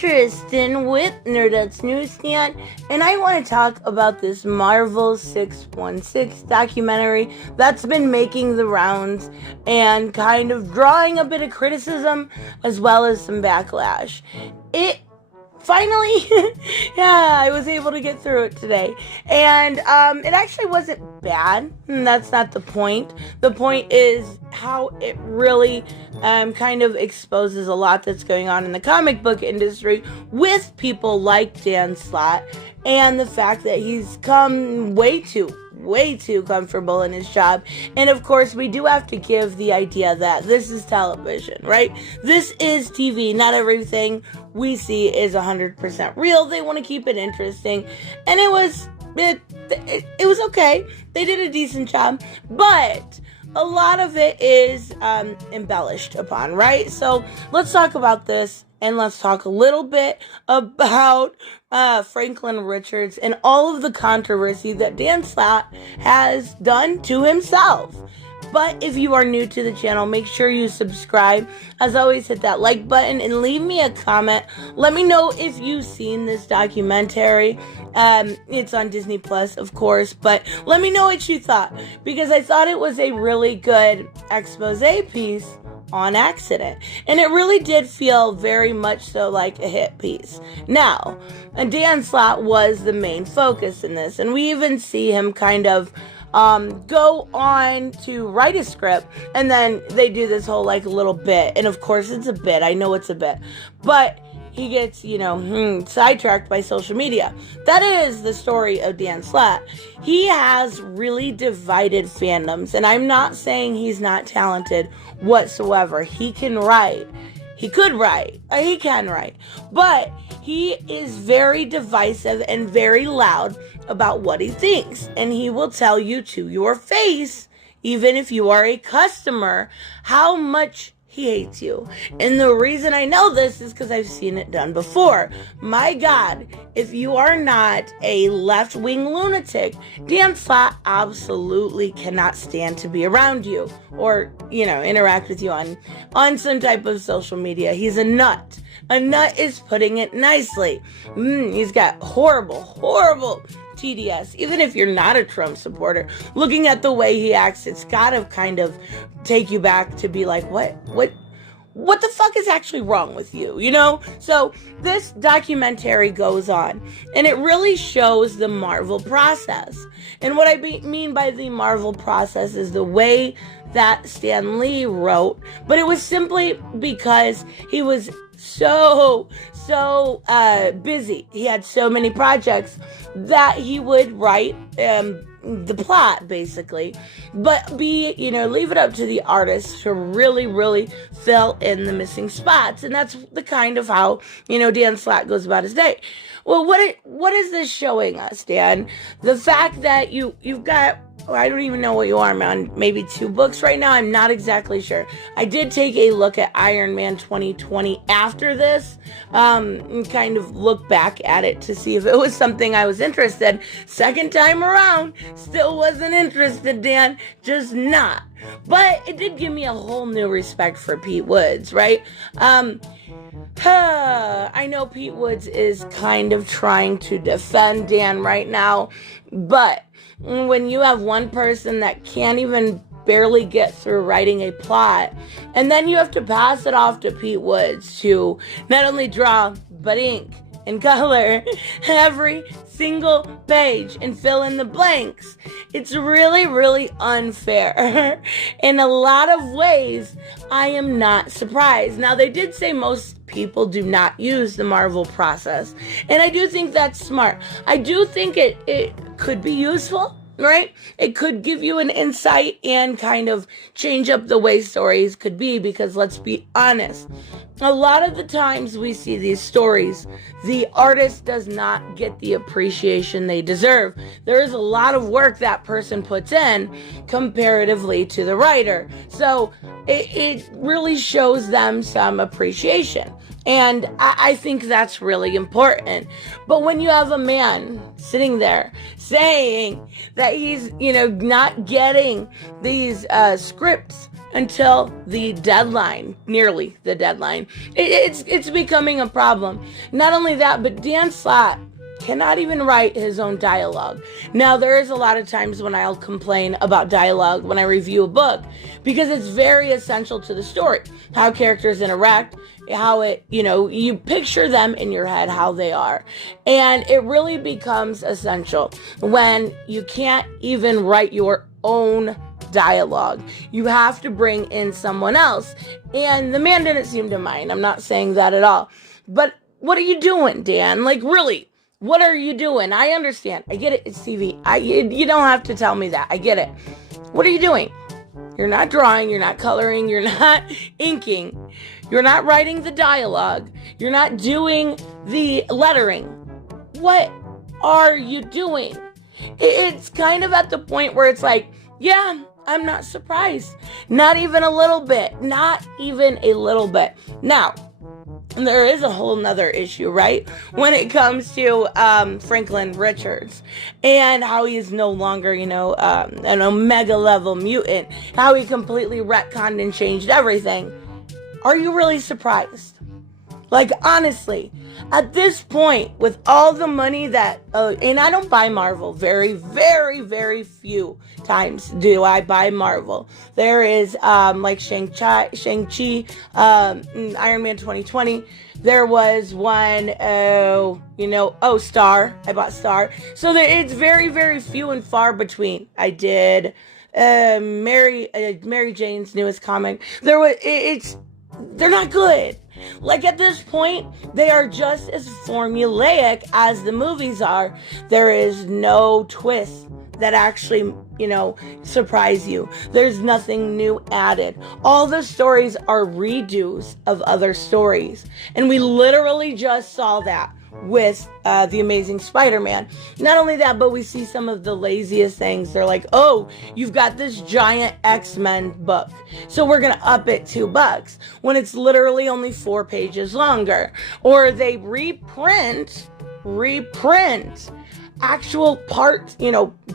Tristan with Nerdette's NewsStand, and I want to talk about this Marvel 616 documentary that's been making the rounds and kind of drawing a bit of criticism as well as some backlash. It finally, I was able to get through it today. And it actually wasn't bad. And that's not the point. The point is how it really kind of exposes a lot that's going on in the comic book industry with people like Dan Slott, and the fact that he's come way too comfortable in his job. And of course, we do have to give the idea that this is television, right? This is TV. Not everything we see is 100% real. They want to keep it interesting, and it was okay. They did a decent job, but a lot of it is embellished upon, right? So let's talk about this, and let's talk a little bit about Franklin Richards and all of the controversy that Dan Slott has done to himself. But if you are new to the channel, make sure you subscribe. As always, hit that like button and leave me a comment. Let me know if you've seen this documentary. It's on Disney Plus, of course, but let me know what you thought, because I thought it was a really good expose piece on accident, and it really did feel very much so like a hit piece. Now, Dan Slott was the main focus in this, and we even see him kind of go on to write a script, and then they do this whole like little bit, and of course it's a bit, I know it's a bit, but he gets, sidetracked by social media. That is the story of Dan Slott. He has really divided fandoms, and I'm not saying he's not talented whatsoever. He can write. He could write. He can write. But he is very divisive and very loud about what he thinks. And he will tell you to your face, even if you are a customer, how much he hates you. And the reason I know this is because I've seen it done before. My God, if you are not a left-wing lunatic, Dan Slott absolutely cannot stand to be around you or, interact with you on some type of social media. He's a nut. A nut is putting it nicely. He's got horrible TDS. Even if you're not a Trump supporter, looking at the way he acts, it's gotta kind of take you back to be like, what the fuck is actually wrong with you, So this documentary goes on, and it really shows the Marvel process. And what I mean by the Marvel process is the way that Stan Lee wrote, but it was simply because he was so busy. He had so many projects that he would write the plot, basically, but leave it up to the artist to really fill in the missing spots. And that's the kind of how, Dan Slott goes about his day. Well, what is this showing us, Dan? The fact that you've got, I don't even know what you are, man, maybe 2 books right now. I'm not exactly sure. I did take a look at Ironman 2020 after this, and kind of look back at it to see if it was something I was interested. Second time around, still wasn't interested, Dan, just not. But it did give me a whole new respect for Pete Woods, right? I know Pete Woods is kind of trying to defend Dan right now, but when you have one person that can't even barely get through writing a plot, and then you have to pass it off to Pete Woods to not only draw, but ink and color every single page and fill in the blanks, it's really unfair. In a lot of ways, I am not surprised. Now, they did say most people do not use the Marvel process, and I do think that's smart. I do think it could be useful, right? It could give you an insight and kind of change up the way stories could be, because let's be honest, a lot of the times we see these stories, the artist does not get the appreciation they deserve. There is a lot of work that person puts in comparatively to the writer. So it really shows them some appreciation. And I think that's really important. But when you have a man sitting there saying that he's, not getting these scripts until the deadline, nearly the deadline. It's becoming a problem. Not only that, but Dan Slott cannot even write his own dialogue. Now, there is a lot of times when I'll complain about dialogue when I review a book because it's very essential to the story. How characters interact, how it, you picture them in your head, how they are. And it really becomes essential when you can't even write your own dialogue. You have to bring in someone else. And the man didn't seem to mind. I'm not saying that at all. But what are you doing, Dan? Like, really? What are you doing? I understand. I get it. It's TV. You don't have to tell me that. I get it. What are you doing? You're not drawing. You're not coloring. You're not inking. You're not writing the dialogue. You're not doing the lettering. What are you doing? It's kind of at the point where it's like, yeah, I'm not surprised. Not even a little bit. Not even a little bit. Now, there is a whole nother issue, right? When it comes to Franklin Richards and how he's no longer, an omega level mutant, how he completely retconned and changed everything. Are you really surprised? Like, honestly, at this point, with all the money that, and I don't buy Marvel, very, very, very few times do I buy Marvel. There is, like Shang-Chi, Ironman 2020. There was one, Star. I bought Star. So it's very, very few and far between. I did, Mary Jane's newest comic. They're not good. Like, at this point, they are just as formulaic as the movies are. There is no twist that actually, surprise you. There's nothing new added. All the stories are redos of other stories. And we literally just saw that with The Amazing Spider-Man. Not only that, but we see some of the laziest things. They're like, oh, you've got this giant X-Men book, so we're going to up it $2 when it's literally only 4 pages longer. Or they reprint actual parts,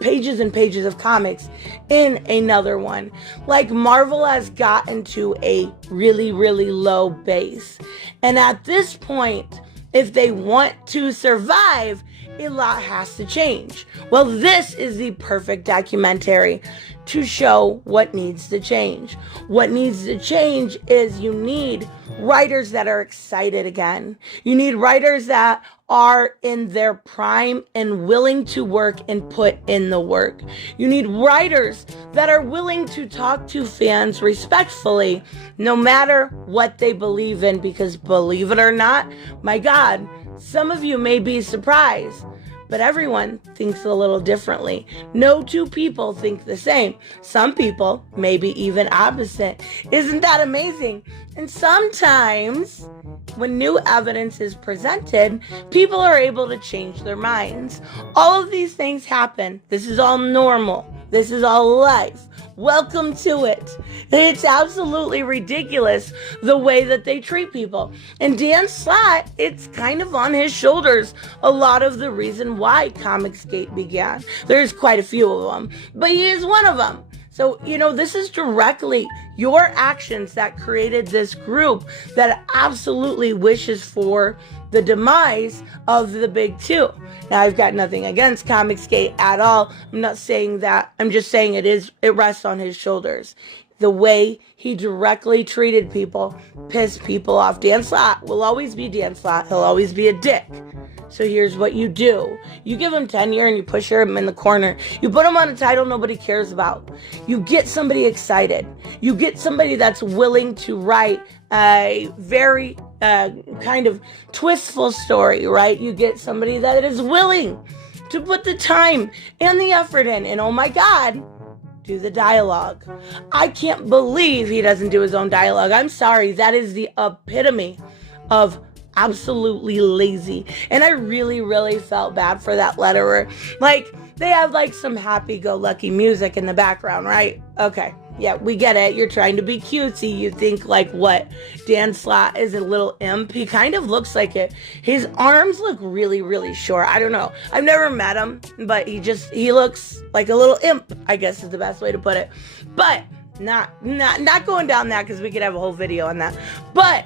pages and pages of comics in another one. Like, Marvel has gotten to a really, really low base. And at this point, if they want to survive, a lot has to change. Well, this is the perfect documentary to show what needs to change. What needs to change is you need writers that are excited again. You need writers that are in their prime and willing to work and put in the work. You need writers that are willing to talk to fans respectfully, no matter what they believe in, because believe it or not, my God, some of you may be surprised, but everyone thinks a little differently. No two people think the same. Some people maybe even opposite. Isn't that amazing? And sometimes when new evidence is presented, people are able to change their minds. All of these things happen. This is all normal. This is all life. Welcome to it. It's absolutely ridiculous the way that they treat people. And Dan Slott, it's kind of on his shoulders a lot of the reason why Comicsgate began. There's quite a few of them, but he is one of them. So, this is directly your actions that created this group that absolutely wishes for the demise of the big two. Now, I've got nothing against Comicsgate at all. I'm not saying that. I'm just saying it rests on his shoulders. The way he directly treated people pissed people off. Dan Slott will always be Dan Slott. He'll always be a dick. So here's what you do. You give him tenure and you push him in the corner. You put him on a title nobody cares about. You get somebody excited. You get somebody that's willing to write a very kind of twistful story, right? You get somebody that is willing to put the time and the effort in. And oh my God, do the dialogue. I can't believe he doesn't do his own dialogue. I'm sorry. That is the epitome of absolutely lazy. And I really, really felt bad for that letterer. Like, they have like some happy-go-lucky music in the background, right? Okay. Yeah, we get it. You're trying to be cutesy. You think like what? Dan Slott is a little imp. He kind of looks like it. His arms look really, really short. I don't know. I've never met him, but he looks like a little imp, I guess is the best way to put it. But Not going down that, because we could have a whole video on that. But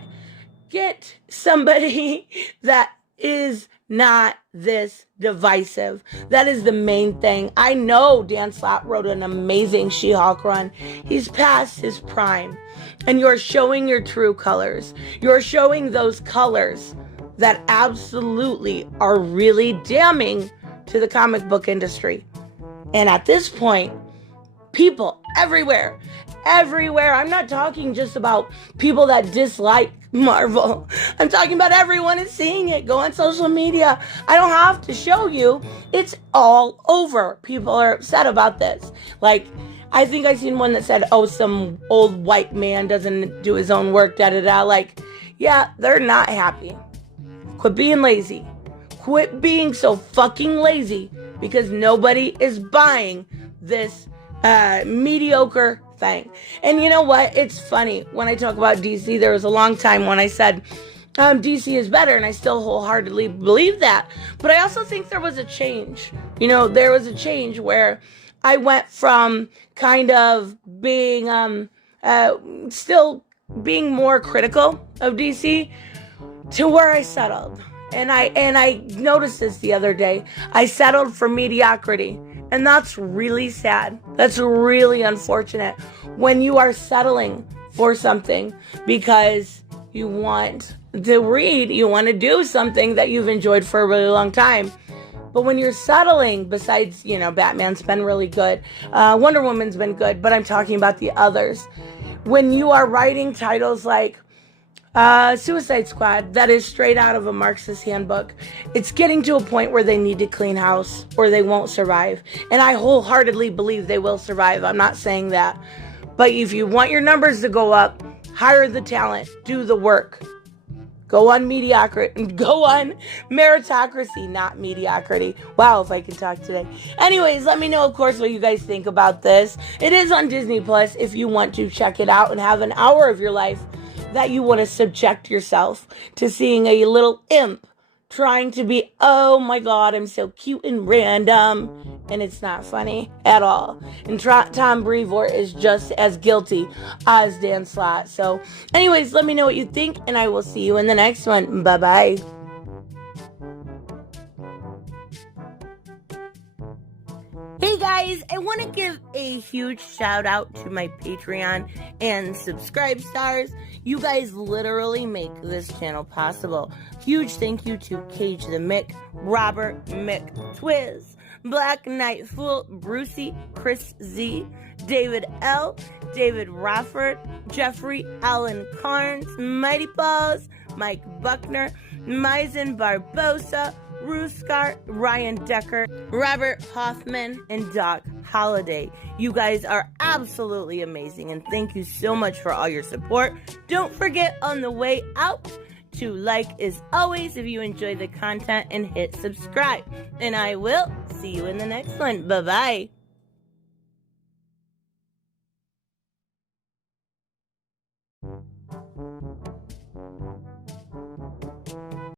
get somebody that is not this divisive. That is the main thing. I know Dan Slott wrote an amazing She-Hulk run. He's past his prime. And you're showing your true colors. You're showing those colors that absolutely are really damning to the comic book industry. And at this point, people everywhere, I'm not talking just about people that dislike Marvel. I'm talking about everyone is seeing it. Go on social media. I don't have to show you. It's all over. People are upset about this. Like, I think I seen one that said, oh, some old white man doesn't do his own work, da-da-da. Like, yeah, they're not happy. Quit being lazy. Quit being so fucking lazy, because nobody is buying this mediocre thing. And you know what? It's funny. When I talk about DC, there was a long time when I said DC is better, and I still wholeheartedly believe that. But I also think there was a change. There was a change where I went from kind of being still being more critical of DC to where I settled. And I noticed this the other day. I settled for mediocrity. And that's really sad. That's really unfortunate when you are settling for something because you want to read, you want to do something that you've enjoyed for a really long time. But when you're settling, besides, Batman's been really good, Wonder Woman's been good, but I'm talking about the others. When you are writing titles like Suicide Squad, that is straight out of a Marxist handbook, it's getting to a point where they need to clean house or they won't survive. And I wholeheartedly believe they will survive. I'm not saying that. But if you want your numbers to go up, hire the talent, do the work. Go on meritocracy, not mediocrity. Wow, if I can talk today. Anyways, let me know, of course, what you guys think about this. It is on Disney Plus if you want to check it out and have an hour of your life that you want to subject yourself to seeing a little imp trying to be, oh my God, I'm so cute and random. And it's not funny at all. And Tom Brevoort is just as guilty as Dan Slott. So anyways, let me know what you think, and I will see you in the next one. Bye-bye. Hey guys, I want to give a huge shout out to my Patreon and subscribe stars. You guys literally make this channel possible. Huge thank you to Cage the Mick, Robert Mick Twiz, Black Knight Fool, Brucey, Chris Z, David L, David Rafford, Jeffrey Allen Carnes, Mighty Paws, Mike Buckner, Maizen Barbosa, Ruskart, Ryan Decker, Robert Hoffman, and Doc Holliday. You guys are absolutely amazing, and thank you so much for all your support. Don't forget on the way out to like as always if you enjoy the content, and hit subscribe. And I will see you in the next one. Bye-bye.